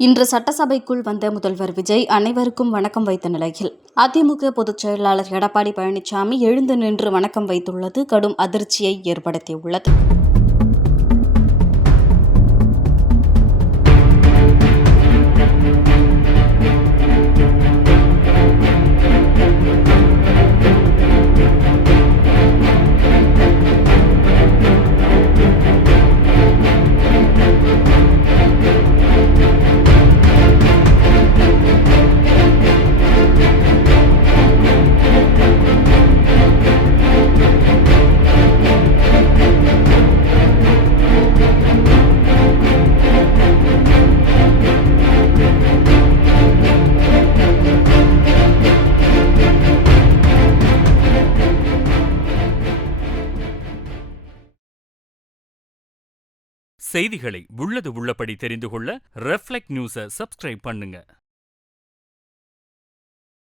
இன்று சட்டசபைக்குள் வந்த முதல்வர் விஜய் அனைவருக்கும் வணக்கம் வைத்த நிலையில் அதிமுக பொதுச் செயலாளர் எடப்பாடி பழனிசாமி எழுந்து நின்று வணக்கம் வைத்துள்ளது கடும் அதிர்ச்சியை ஏற்படுத்தியுள்ளது. செய்திகளை உள்ளது உள்ளபடி தெரிந்து கொள்ள ரெஃப்ளெக்ட் நியூஸை சப்ஸ்கிரைப் பண்ணுங்க.